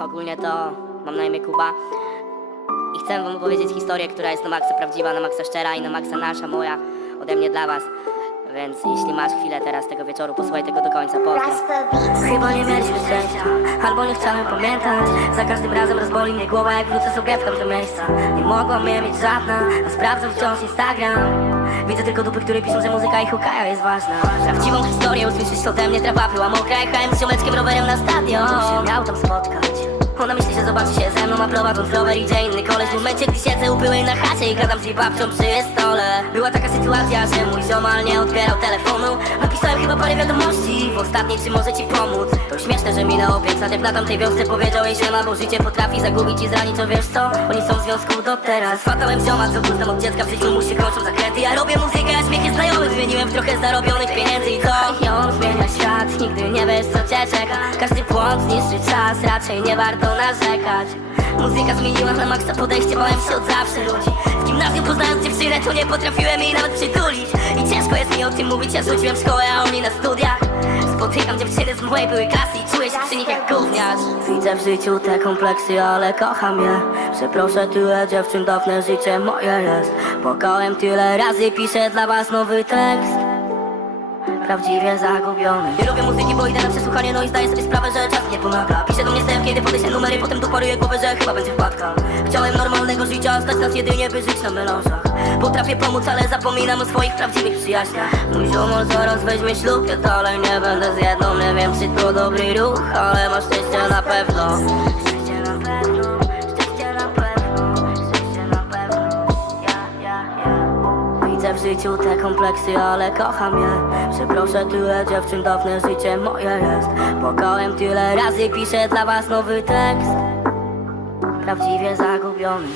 Ogólnie to mam na imię Kuba i chcę wam opowiedzieć historię, która jest na maksa prawdziwa, na maksa szczera i na maksa nasza, moja, ode mnie dla was. Więc jeśli masz chwilę teraz tego wieczoru, posłuchaj tego do końca, pozdro. Chyba nie mieliśmy szczęścia, albo nie chciałem pamiętać. Za każdym razem rozboli mnie głowa, jak wrócę sobie w tamte miejsca. Nie mogła mnie mieć żadna, a wciąż Instagram. Widzę tylko dupy, które piszą, że muzyka i hukaja jest ważna. Prawdziwą historię usłyszysz mnie, trawa z ziomeczkiem rowerem na stadion. Się miał tam spotkać ona myśli, że zobaczy się ze mną, a prowadząc rower idzie inny koleś W momencie, gdy siedzę upyłej na chacie i gadam jej babcią przy stole. Była taka sytuacja, że mój ziomal nie odbierał telefonu Napisałem chyba parę wiadomości, w ostatniej czy może ci pomóc? To śmieszne, że minęło pięć lat, jak na tamtej wiosce powiedział jej siema Bo życie potrafi zagubić i zranić, o wiesz co? Oni są w związku do teraz. Swatałem zioma, co tu znam od dziecka, w życiu mu się kończą zakręty. Ja robię muzykę, a śmiech jest znajomy Zmieniłem trochę zarobionych pieniędzy i co? Każdy błąd zniszczy czas, raczej nie warto narzekać. Muzyka zmieniła na maksa podejście, bałem się od zawsze ludzi. W gimnazjum poznając dziewczynę, to nie potrafiłem jej nawet przytulić. I ciężko jest mi o tym mówić, ja rzuciłem szkołę, a oni na studiach. Spotykam dziewczyny z mojej byłej klasy i czuję się przy nich jak gówniarz. Widzę w życiu te kompleksy, ale kocham je. Przeproszę tyle dziewczyn, dawne życie moje jest. Płakałem tyle razy, piszę dla was nowy tekst prawdziwie zagubiony. Nie lubię muzyki, bo idę na przesłuchanie, no i zdaję sobie sprawę, że czas nie pomaga. Piszę do mnie ser, kiedy podeślę numery, potem duparuję głowę, że chyba będzie wpadka. Chciałem normalnego życia, stać nas jedynie, by żyć na melanżach. Potrafię pomóc, ale zapominam o swoich prawdziwych przyjaźniach. Mój ziomal zaraz weźmie ślub, ja dalej nie będę z jedną. Nie wiem, czy to dobry ruch, ale masz szczęście na pewno w życiu te kompleksy, ale kocham je. Przeproszę tyle dziewczyn, dawne życie moje jest. Płakałem tyle razy, piszę dla was nowy tekst. Prawdziwie zagubiony